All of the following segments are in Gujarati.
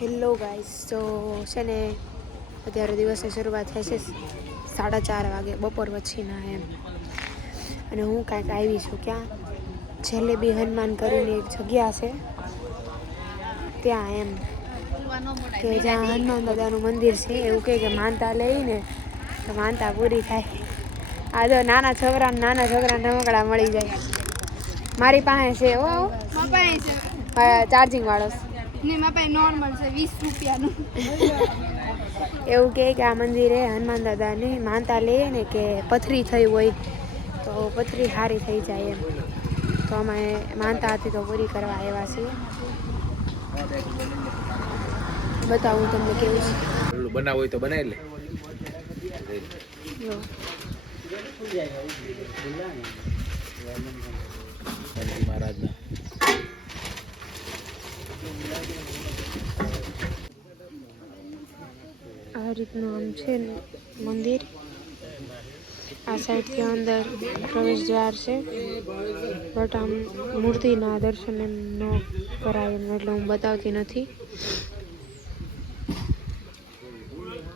હેલો ગાઈસ, તો છે ને અત્યારે દિવસની શરૂઆત થાય છે 4:30 વાગે બપોર પછીના એમ. અને હું કાંઈક આવી છું ક્યાં જલેબી હનુમાન કરીને એક જગ્યા છે ત્યાં એમ, કે જ્યાં હનુમાન દાદાનું મંદિર છે. એવું કહે કે માનતા લઈને તો માનતા પૂરી થાય. આ જો નાના છોકરાને રમકડા મળી જાય. મારી પાસે છે ચાર્જિંગ વાળો નોર્મલ છે 20 રૂપિયાનું. એવું કહે કે આ મંદિરે હનુમાન દાદાની માનતા લઈએ ને કે પથરી થઈ હોય તો પથરી સારી થઈ જાય એમ. તો અમે માનતા હતી તો પૂરી કરવા આવ્યા છીએ. બતાવું તમને કેવું છે. બનાવ હોય તો બનાવી લે. મહારાજના આ રીતનું આમ છે ને મંદિર. આ સાઈડથી અંદર પ્રવેશ દ્વાર છે, બટ આમ મૂર્તિના દર્શન એમ ન કરાય એમ, એટલે હું બતાવતી નથી.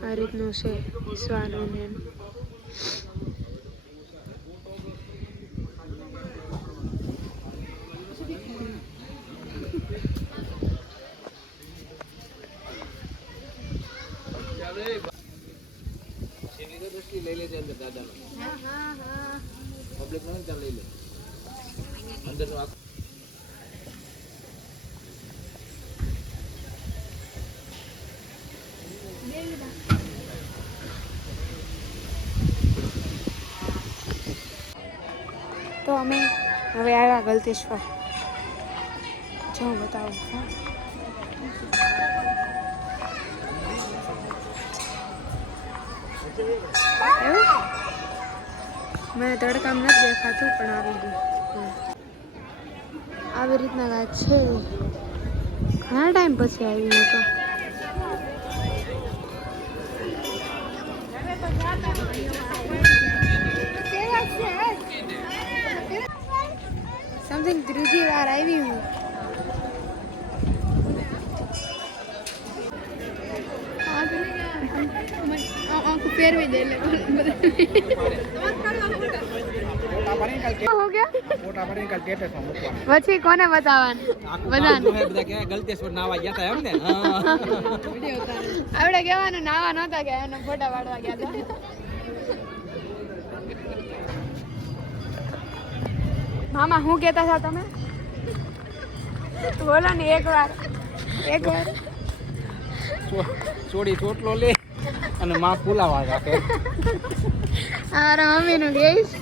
આ રીતનું છે સ્વાનું એમ. લઈ લેજે અંદર દાદાનો. પબ્લિક નો ચાલ લઈ લે અંદર નો. તો અમે હવે આવ્યા ગલતેશ્વર. જો બતાવું મને તડકામ નથી દેખાતું પણ આવી ગયું. આવી રીતના વાત છે. ઘણા ટાઈમ પછી આવી હું તો. સમથિંગ ત્રીજી વાર આવી હું. ફેરવી દે પછી કોને બતાવવાનું? ગલતેશ્વર નાવા ગયા હતા એમ ને. આપણે કહેવાનું નાવા નહોતા ગયા, એનો ફોટા પાડવા ગયા હતા. મામા શું કહેતા હતા તમે? બોલો ને એકવાર. ચોડી ચોટલો લે અને માં ફૂલાવા રાખે. મારા મમ્મીનું કહીશ.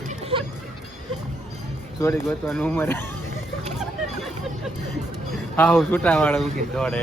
ચોડી ગોતવાનું ઉંમર. હા હું છૂટા વાળા કે દોડે.